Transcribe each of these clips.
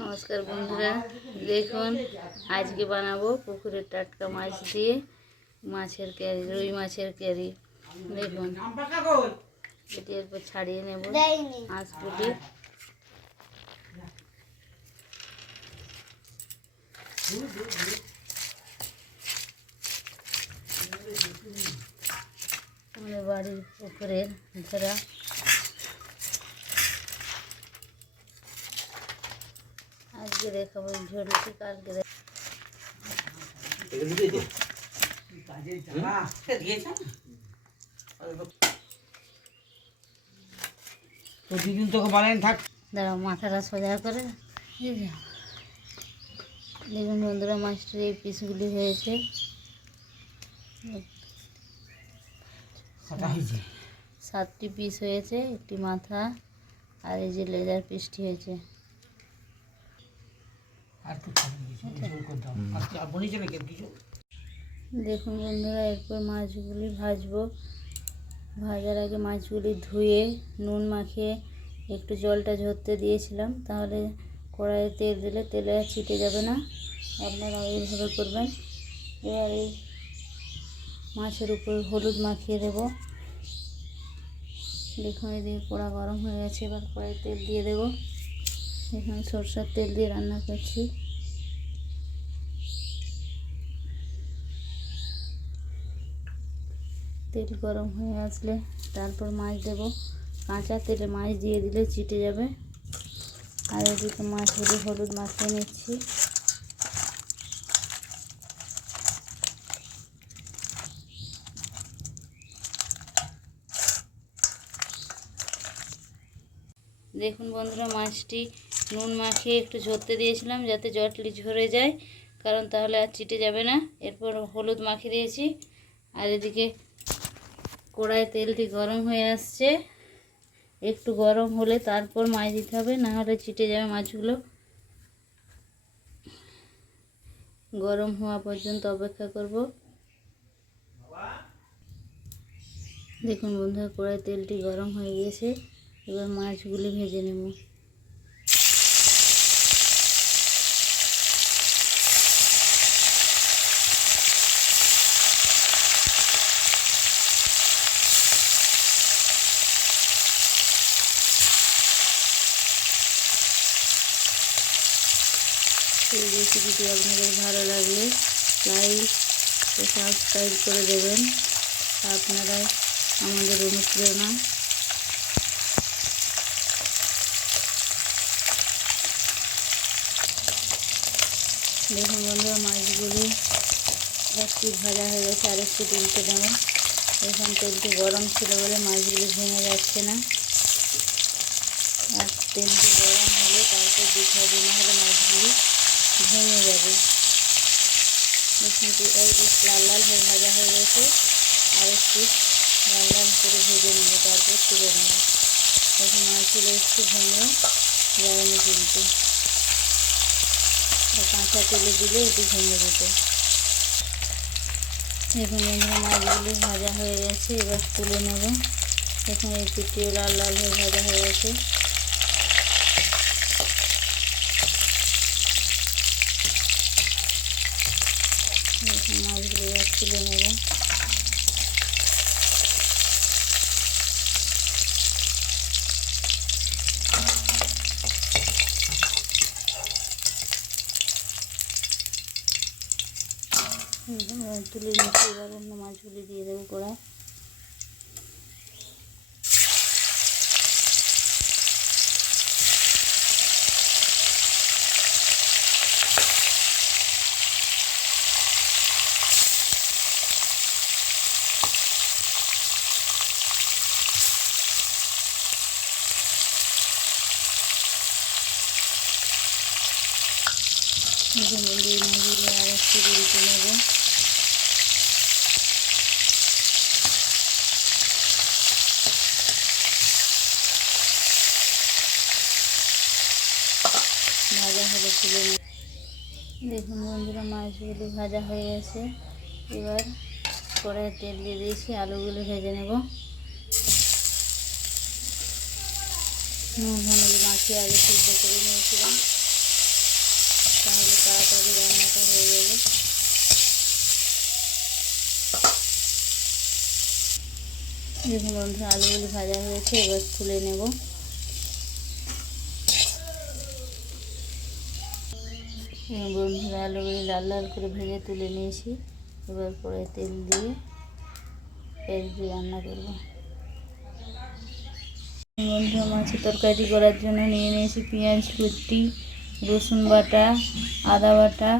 নমস্কার বন্ধুরা, দেখুন আজকে বানাবো পুকুরের টাটকা মাছ দিয়ে মাছের ক্যারি, রুই মাছের ক্যারি। দেখুন এটি এরপর ছাড়িয়ে নেব মাছগুলি। আমাদের বাড়ির পুকুরের ধরা আজকে দেখাবো ঝোলটি, কালকে প্রতিদিন তোকে বানাই থাক। দাঁড়াও, মাথাটা সোজা করে। দেখুন বন্ধুরা, মাছটির এই পিসগুলি হয়েছে 7টি পিস হয়েছে, একটি মাথা আর এই যে লেজার পিসটি হয়েছে। দেখুন বন্ধুরা, এরপর মাছগুলি ভাজবো। ভাজার আগে মাছগুলি ধুয়ে নুন মাখিয়ে একটু জলটা ঝরতে দিয়েছিলাম, তাহলে কড়াইয়ে তেল দিলে তেলে আর ছিটে যাবে না। আপনারা এইভাবে করবেন। এবার এই মাছের উপর হলুদ মাখিয়ে দেব। দেখুন এদিকে কড়া গরম হয়ে গেছে, এবার কড়াইয়ে তেল দিয়ে দেব। এখানে সরষের তেল দিয়ে রান্না করছি। তেল গরম হয়ে আসলে তারপর মাছ দেব। কাঁচা তেলে মাছ দিয়ে দিলে চিটে যাবে। আর এদিকে মাছগুলি হলুদ মাখিয়ে নিচ্ছি। দেখুন বন্ধুরা, মাছটি নুন মাখিয়ে একটু ঝরতে দিয়েছিলাম যাতে জটলি ঝরে যায়, কারণ তাহলে আর চিটে যাবে না। এরপর হলুদ মাখিয়ে দিয়েছি। আর এদিকে কড়াইয়ে তেলটি গরম হয়ে আসছে, একটু গরম হলে তারপর মাছ দিতে হবে, না হলে চিটে যাবে মাছগুলো। গরম হওয়া পর্যন্ত অপেক্ষা করব। দেখুন বন্ধুরা, কড়াইয়ে তেলটি গরম হয়ে গিয়েছে, এবার মাছগুলি ভেজে নেব। এই রেসিপিটি আপনাদের ভালো লাগলে লাইক ও সাবস্ক্রাইব করে দেবেন। আপনারাই আমাদের অনুপ্রেরণা। দেখুন বন্ধুরা, মাছগুলি একটি ভাজা হয়ে গেছে, আরেকটি তুলতে দেব। এখন তেলটি গরম ছিল বলে মাছগুলি ভেঙে যাচ্ছে না। আর তেলটি গরম হলে তারপর দিতে হবে, না হলে মাছগুলি ভেঙে যাবে। দেখুন এই লাল লাল হয়ে ভাজা হয়ে গেছে, আর একটু লাল লাল করে ভেজে নেব, তারপর তুলে নেব। এখন মাছগুলো একটু ভেঙে যায়নি, কিন্তু কাঁচা তেলে দিলে একটু ভেঙে যেত। দেখুন বন্ধুরা, মাছগুলি ভাজা হয়ে গেছে, এবার তুলে নেব। দেখুন এই পিটিও লাল লাল হয়ে ভাজা হয়ে গেছে। দেখুন মাছগুলো এবার তুলে নেব। তুলে নিচ্ছি, এবার অন্য মাছগুলি দিয়ে দেবো কড়ায়। এই মাছগুলো আর একটু বেরিয়ে নেব। ভাজা হলে তুলে নেব। দেখুন বন্ধুরা, মাছগুলি ভাজা হয়ে গেছে, এবার কড়াইয়ে তেল দিয়ে দিয়েছি, আলুগুলো ভেজে নেব। নুন হলুদ মাখিয়ে আগে সিদ্ধ করে নিয়েছিলাম। তাহলে তাড়াতাড়ি রান্নাটা হয়ে যাবে। দেখুন বন্ধুরা আলুগুলি ভাজা হয়েছে, এবার তুলে নেব। বন্ধুরা আলুগুলি লাল লাল করে ভেজে তুলে নিয়েছি, এবার পরে তেল দিয়ে পেঁয়াজ দিয়ে রান্না করব। বন্ধুরা মাছের তরকারি করার জন্য নিয়ে নিয়েছি পেঁয়াজ কুচি, রসুন বাটা, আদা বাটা,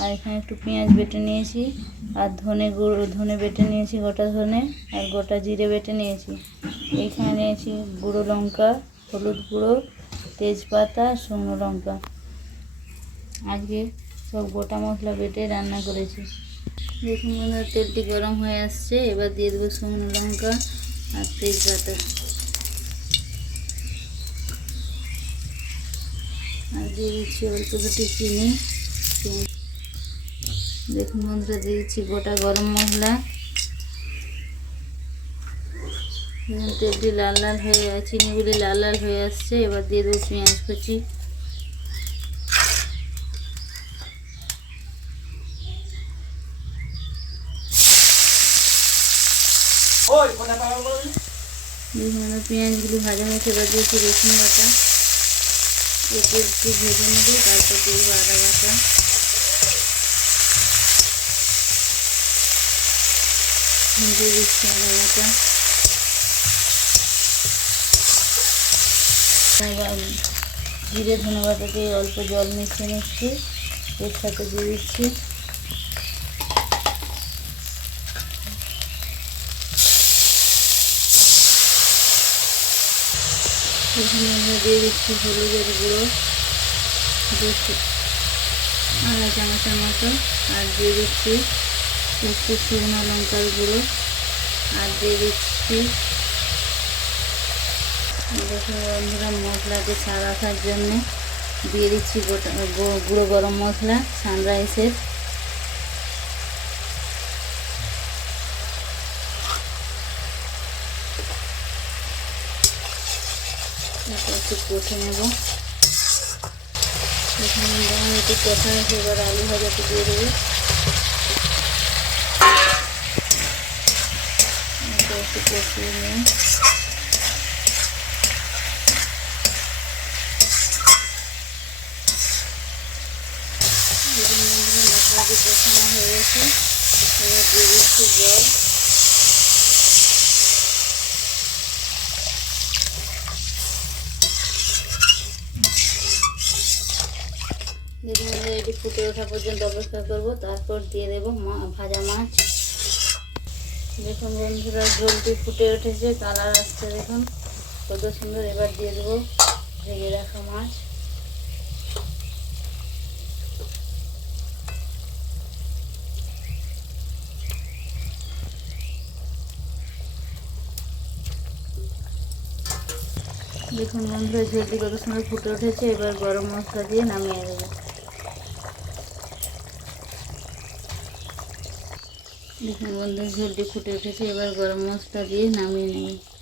আর এখানে একটু পেঁয়াজ বেটে নিয়েছি, আর ধনে বেটে নিয়েছি, গোটা ধনে আর গোটা জিরে বেটে নিয়েছি। এইখানে নিয়েছি গুঁড়ো লঙ্কা, হলুদ গুঁড়ো, তেজপাতা, শুকনো লঙ্কা। আজকে সব গোটা মশলা বেটে রান্না করেছি। দেখুন বন্ধুরা তেলটি গরম হয়ে আসছে, এবার দিয়ে দেবো শুকনো লঙ্কা আর তেজপাতা, আর দিয়ে দিচ্ছি অল্প দুটি চিনি। দেখুন বন্ধুরা দিয়ে দিচ্ছি গোটা গরম মশলা। দেখুন তেলটি লাল লাল হয়ে চিনিগুলি লাল লাল হয়ে আসছে, এবার দিয়ে দেবো পেঁয়াজ কুচি। দেখুন পেঁয়াজগুলি ভাজা হয়েছে, এবার দিয়েছি রসুন বাটা, একটু একটু ভেজে নেব, তারপর দিয়ে দেবো আদা বাটা। দিয়ে দিচ্ছি আদা বাটা। এবার জিরে ধনে বাটাকে অল্প জল মিশিয়ে নিচ্ছি, এর সাথে দিয়ে দিচ্ছি। এখানে আমরা দিয়ে দিচ্ছি হলুদের গুঁড়ো আড়াই চামচের মতো, আর দিয়ে দিচ্ছি একটু শুকনো লঙ্কার গুঁড়ো, আর দিয়ে দিচ্ছি দেখুন বন্ধুরা মশলাটি ছাড় রাখার জন্যে দিয়ে দিচ্ছি গুঁড়ো গরম মশলা সানরাইসের। একটু কষে নেব। এখানে যেমন একটু কষা হয়েছে, এবার আলু ভাজাটি দিয়ে দেবো। একটু কষিয়ে নিয়ে মশলাটি কষানো হয়ে গেছে, এবার দিয়ে দিচ্ছি জল। দেখুন এটি ফুটে ওঠা পর্যন্ত অপেক্ষা করব, তারপর দিয়ে দেবো ভাজা মাছ। দেখুন বন্ধুরা ঝোলটি ফুটে উঠেছে, কালার আসছে দেখুন কত সুন্দর। এবার দিয়ে দেবো ভেজে রাখা মাছ। দেখুন বন্ধুরা ঝোলটি কত সুন্দর ফুটে উঠেছে, এবার গরম মশলা দিয়ে নামিয়ে দেবো। দেখুন বন্ধুরা ঝোলটি ফুটে উঠেছে, এবার গরম মশলা দিয়ে নামিয়ে নেব।